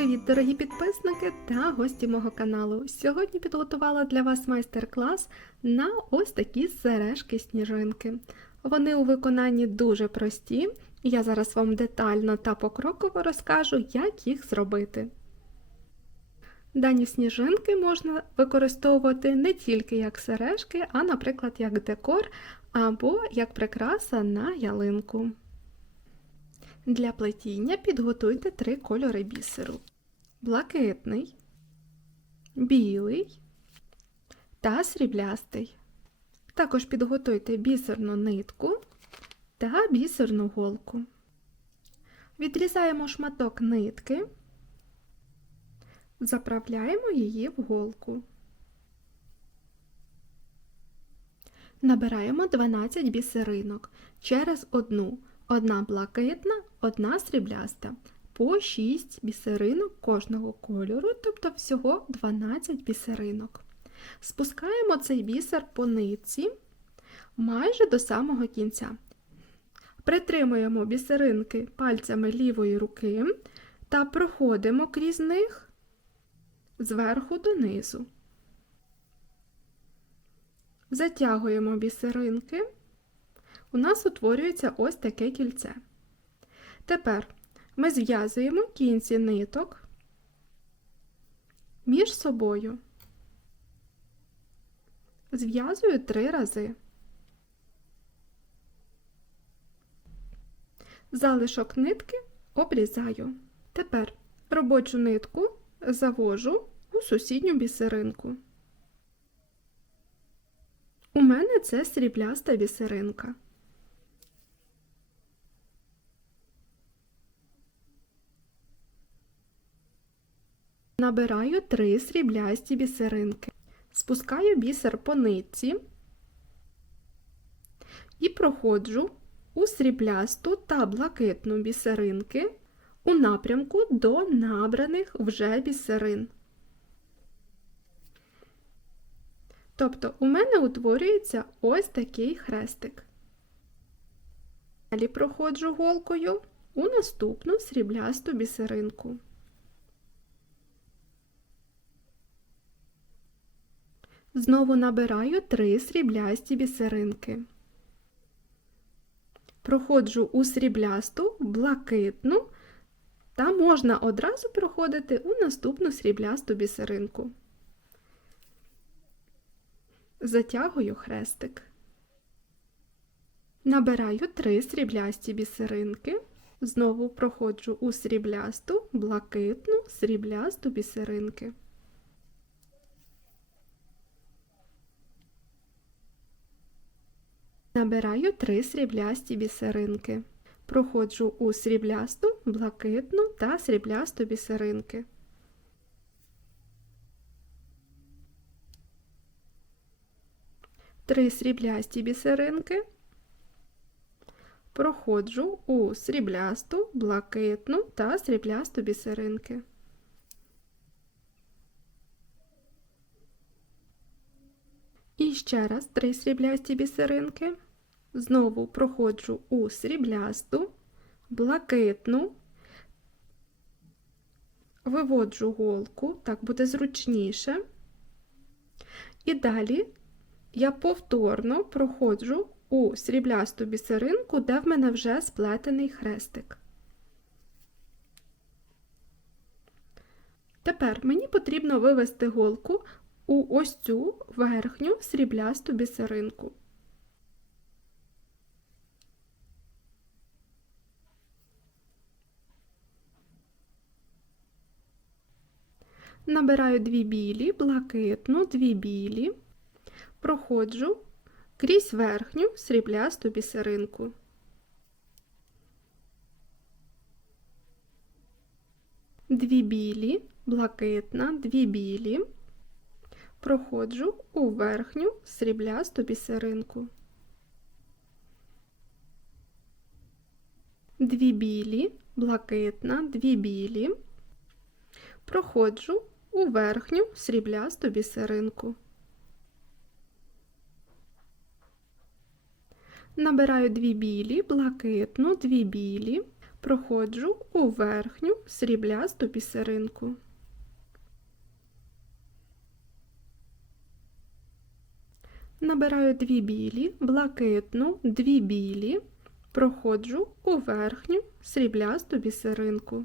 Привіт, дорогі підписники та гості мого каналу. Сьогодні підготувала для вас майстер-клас на ось такі сережки сніжинки. Вони у виконанні дуже прості, я зараз вам детально та покроково розкажу, як їх зробити. Дані сніжинки можна використовувати не тільки як сережки, а, наприклад, як декор або як прикраса на ялинку. Для плетіння підготуйте три кольори бісеру: блакитний, білий та сріблястий. Також підготуйте бісерну нитку та бісерну голку. Відрізаємо шматок нитки, заправляємо її в голку. Набираємо 12 бісеринок через одну. Одна блакитна, одна срібляста, по 6 бісеринок кожного кольору, тобто всього 12 бісеринок. Спускаємо цей бісер по нитці майже до самого кінця. Притримуємо бісеринки пальцями лівої руки та проходимо крізь них зверху донизу. Затягуємо бісеринки у нас утворюється ось таке кільце. Тепер ми зв'язуємо кінці ниток між собою. Зв'язую три рази. Залишок нитки обрізаю. Тепер робочу нитку завожу у сусідню бісеринку. У мене це срібляста бісеринка. Набираю три сріблясті бісеринки. Спускаю бісер по нитці і проходжу у сріблясту та блакитну бісеринки у напрямку до набраних вже бісерин. Тобто у мене утворюється ось такий хрестик. Далі проходжу голкою у наступну сріблясту бісеринку. Знову набираю три сріблясті бісеринки. Проходжу у сріблясту, блакитну, та можна одразу проходити у наступну сріблясту бісеринку. Затягую хрестик. Набираю три сріблясті бісеринки. Знову проходжу у сріблясту, блакитну, сріблясту бісеринки. Набираю три сріблясті бісеринки. Проходжу у сріблясту, блакитну та сріблясту бісеринки. Три сріблясті бісеринки. Проходжу у сріблясту, блакитну та сріблясту бісеринки. І ще раз три сріблясті бісеринки. Знову проходжу у сріблясту, блакитну, виводжу голку, так буде зручніше. І далі я повторно проходжу у сріблясту бісеринку, де в мене вже сплетений хрестик. Тепер мені потрібно вивести голку у ось цю верхню сріблясту бісеринку. Набираю дві білі, блакитну, дві білі, проходжу крізь верхню сріблясту бісеринку. Дві білі, блакитна, дві білі, проходжу у верхню сріблясту бісеринку. Дві білі, блакитна, дві білі, проходжу у верхню сріблясту бісеринку. Набираю дві білі, блакитну, дві білі, проходжу у верхню сріблясту бісеринку. Набираю дві білі, блакитну, дві білі, проходжу у верхню сріблясту бісеринку.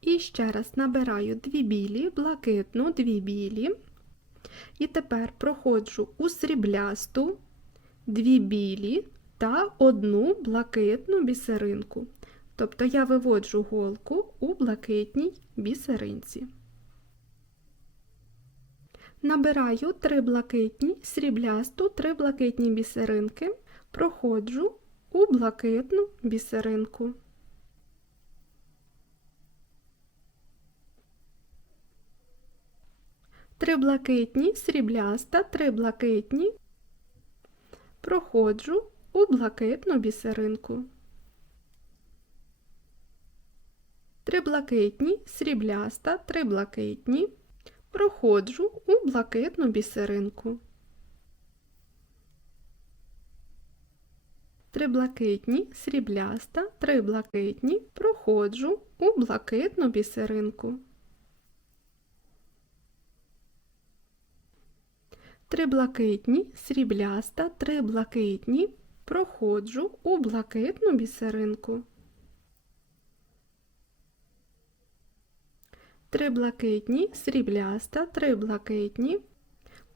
І ще раз набираю дві білі, блакитну, дві білі. І тепер проходжу у сріблясту, дві білі та одну блакитну бісеринку. Тобто я виводжу голку у блакитній бісеринці. Набираю три блакитні, сріблясту, три блакитні бісеринки, проходжу у блакитну бісеринку. Три блакитні, срібляста, три блакитні, проходжу у блакитну бісеринку. Три блакитні, срібляста, три блакитні, проходжу у блакитну бісеринку. Три блакитні, срібляста, три блакитні, проходжу у блакитну бісеринку. Три блакитні, срібляста, три блакитні, проходжу у блакитну бісеринку. Три блакитні, срібляста, три блакитні,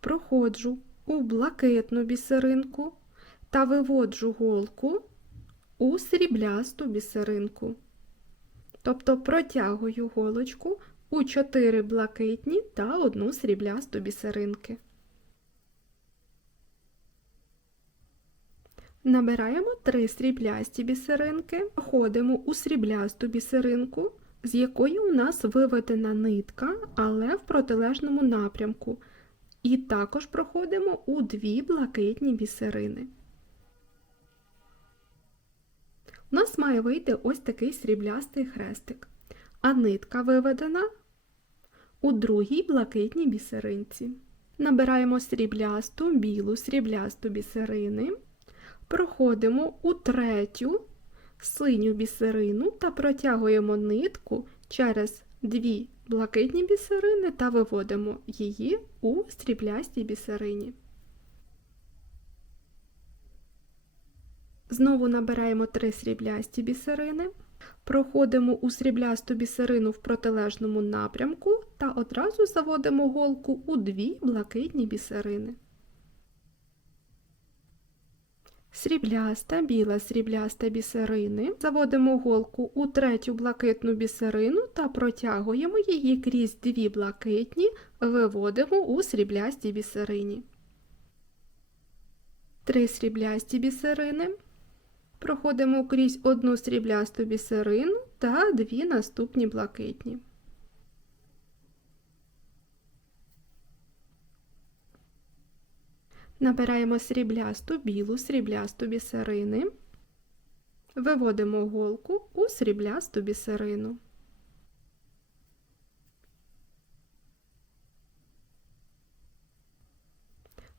проходжу у блакитну бісеринку та виводжу голку у сріблясту бісеринку. Тобто протягую голочку у чотири блакитні та одну сріблясту бісеринки. Набираємо три сріблясті бісеринки, входимо у сріблясту бісеринку, з якої у нас виведена нитка, але в протилежному напрямку. І також проходимо у дві блакитні бісерини. У нас має вийти ось такий сріблястий хрестик, а нитка виведена у другій блакитній бісеринці. Набираємо сріблясту, білу сріблясту бісерини проходимо у третю синю бісерину та протягуємо нитку через дві блакитні бісерини та виводимо її у сріблястій бісерині. Знову набираємо три сріблясті бісерини, проходимо у сріблясту бісерину в протилежному напрямку та одразу заводимо голку у дві блакитні бісерини. Срібляста, біла срібляста бісерини. Заводимо голку у третю блакитну бісерину та протягуємо її крізь дві блакитні, виводимо у сріблястій бісерині. Три сріблясті бісерини. Проходимо крізь одну сріблясту бісерину та дві наступні блакитні. Набираємо сріблясту, білу, сріблясту бісерини, виводимо голку у сріблясту бісерину.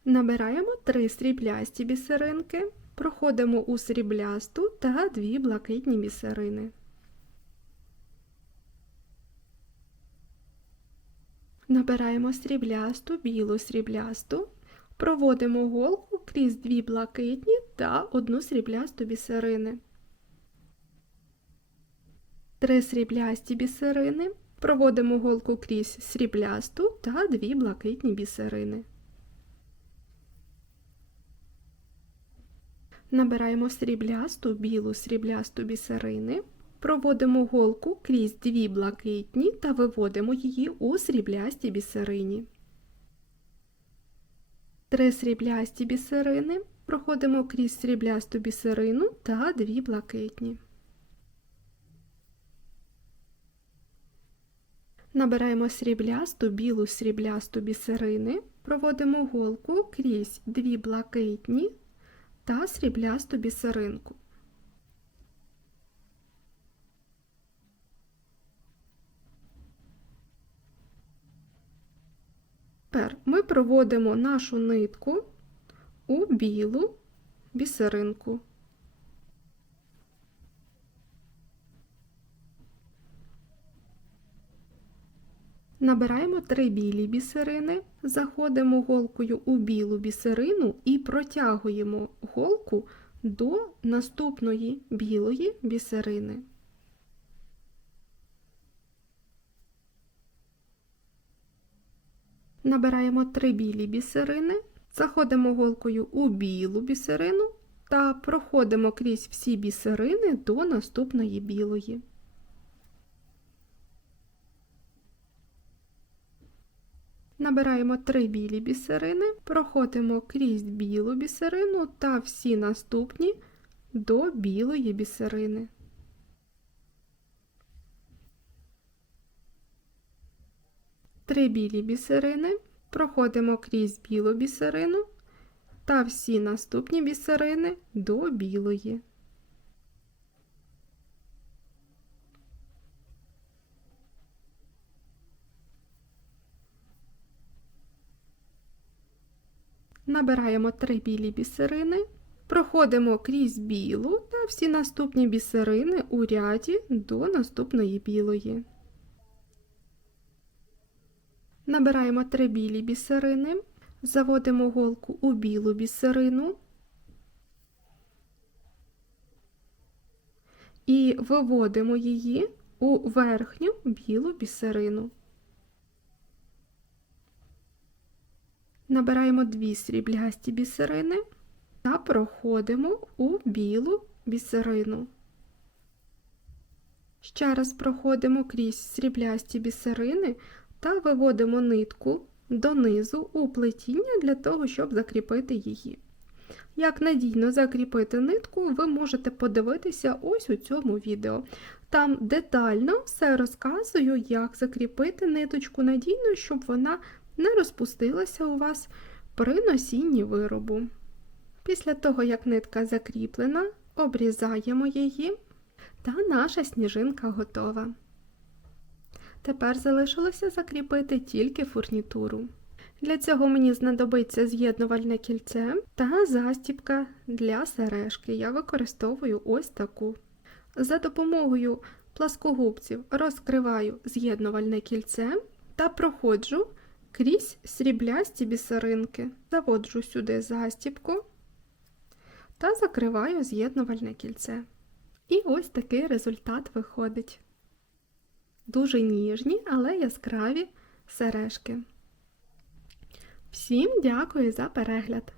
Набираємо три сріблясті бісеринки, проходимо у сріблясту та дві блакитні бісерини. Набираємо сріблясту, білу сріблясту, Проводимо голку крізь дві блакитні та одну сріблясту бісерини. Три сріблясті бісерини. Проводимо голку крізь сріблясту та дві блакитні бісерини. Набираємо сріблясту, білу сріблясту бісерини. Проводимо голку крізь дві блакитні та виводимо її у сріблястій бісерині. Три сріблясті бісерини. Проходимо крізь сріблясту бісерину та дві блакитні. Набираємо сріблясту, білу сріблясту бісерини, проводимо голку крізь дві блакитні та сріблясту бісеринку. Тепер ми проводимо нашу нитку у білу бісеринку. Набираємо три білі бісерини, заходимо голкою у білу бісерину і протягуємо голку до наступної білої бісерини. Набираємо три білі бісерини, заходимо голкою у білу бісерину та проходимо крізь всі бісерини до наступної білої. Набираємо три білі бісерини, проходимо крізь білу бісерину та всі наступні до білої бісерини. Три білі бісерини, проходимо крізь білу бісерину та всі наступні бісерини до білої. Набираємо три білі бісерини, проходимо крізь білу та всі наступні бісерини у ряді до наступної білої. Набираємо три білі бісерини, заводимо голку у білу бісерину і виводимо її у верхню білу бісерину. Набираємо дві сріблясті бісерини та проходимо у білу бісерину. Ще раз проходимо крізь сріблясті бісерини та виводимо нитку донизу у плетіння для того, щоб закріпити її. Як надійно закріпити нитку, ви можете подивитися ось у цьому відео. Там детально все розказую, як закріпити ниточку надійно, щоб вона не розпустилася у вас при носінні виробу. Після того, як нитка закріплена, обрізаємо її, та наша сніжинка готова. Тепер залишилося закріпити тільки фурнітуру. Для цього мені знадобиться з'єднувальне кільце та застібка для сережки. Я використовую ось таку. За допомогою пласкогубців розкриваю з'єднувальне кільце та проходжу крізь сріблясті бісеринки. Заводжу сюди застібку та закриваю з'єднувальне кільце. І ось такий результат виходить. Дуже ніжні, але яскраві сережки. Всім дякую за перегляд!